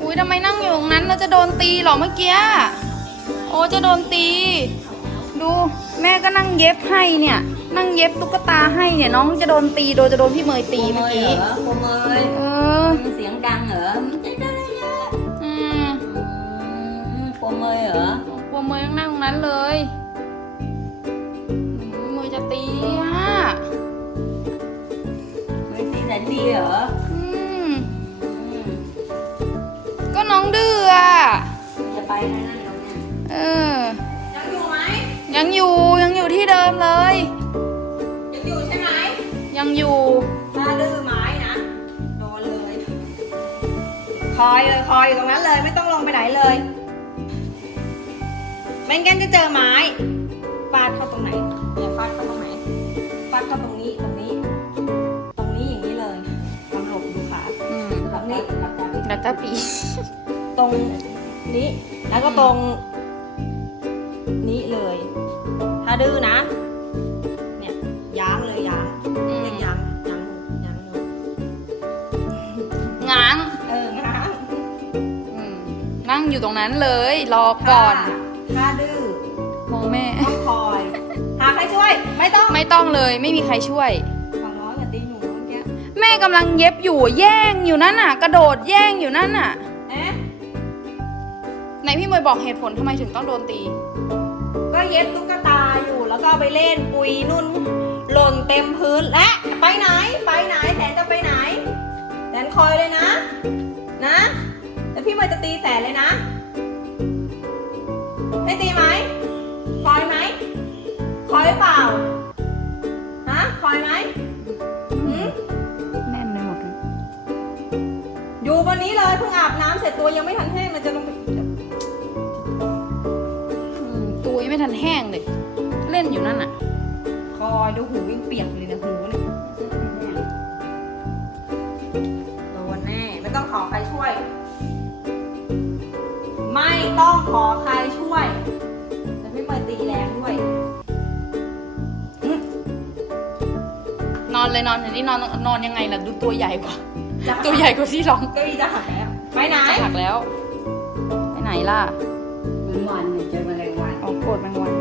อุ้ยทำไมนั่งอยู่ตรงนั้นเราจะโดนตีเหรอเมื่อกี้ โอ้จะโดนตี ดูแม่ก็นั่งเย็บให้เนี่ย นั่งเย็บตุ๊กตาให้เนี่ยน้องจะโดนตีโดนจะโดนพี่เมยตีเมื่อกี้เหรอโคเมยเออมันเสียงดังเหรอมันจะได้เยอะอืมอืมโคเมยเหรอกลัวเมยนั่งตรงนั้นเลยอืมเมยจะตีอะไม่ตีแสนดีเหรอ เราเนี่ยเออ ยังอยู่ไหมยังอยู่ยังอยู่ที่เดิมเลย ยังอยู่ใช่ไหมยังอยู่ ถ้าดื้อไม้นะโดนเลย คอยเลยคอยอยู่ตรงนั้นเลยไม่ต้องลงไปไหนเลยไม่งั้นจะเจอไม้ฟาดเข้าตรงไหนเนี่ยฟาดเข้าตรงไหนฟาดเข้าตรงนี้ตรงนี้ ตรงนี้อย่างนี้เลยทำหลบดูขาอืมตรงนี้ ดัตตาปี ตรงนี้แล้วก็ตรงางเลยย้างอืมเรียกย้างย้างย้างเลยง้างเออง้างอืมนั่งอยู่ตรงนั้นเลย รอก่อนถ้าถ้าดื้อมองแม่ ต้องคอย หาใครช่วย ไม่ต้องไม่ต้องเลย ไม่มีใครช่วยฝั่งน้อยอย่าตีหนูเมื่อกี้แม่กำลังเย็บอยู่ แย่งอยู่นั่นน่ะ กระโดดแย่งอยู่นั่นน่ะ เอ๊ะไหนพี่เมย์บอกเหตุผลทำไมถึงต้องโดนตี ก็เย็บตุ๊กตาอยู่แล้วก็เอาไปเล่นปุยนุ่นหล่น เต็มพื้นและไปไหนไปไหนแสนจะไปไหนแสนคอยเลยนะ นะแล้วพี่เมย์จะตีแสนเลยนะให้ตีไหมคอยไหมคอยหรือเปล่าฮะคอยไหมหืมแน่นไปหมดเลยอยู่บนนี้เลยเพิ่งอาบน้ำเสร็จตัวยังไม่ทันแห้งมันจะลงไปอืมตัวยังไม่ทันแห้งเลย เล่นอยู่นั่นน่ะค อยดูหูยังเปียกเลยนะหูเนี่ยโดนแน่ไม่ต้องขอใครช่วย ไม่ต้องขอใครช่วยแต่ไม่เปิดตีแรงด้วยนอนเลยนอนอย่างนี้นอนนอนยังไงล่ะดูตัวใหญ่กว่าจะตัวใหญ่กว่าที่ร้องเก็อีจะหักแล้วไปไหนจะหักแล้ว ไปไหนล่ะเหมือนวันเนี่ยเจอแมลงวันเอาโกรธแมงวัน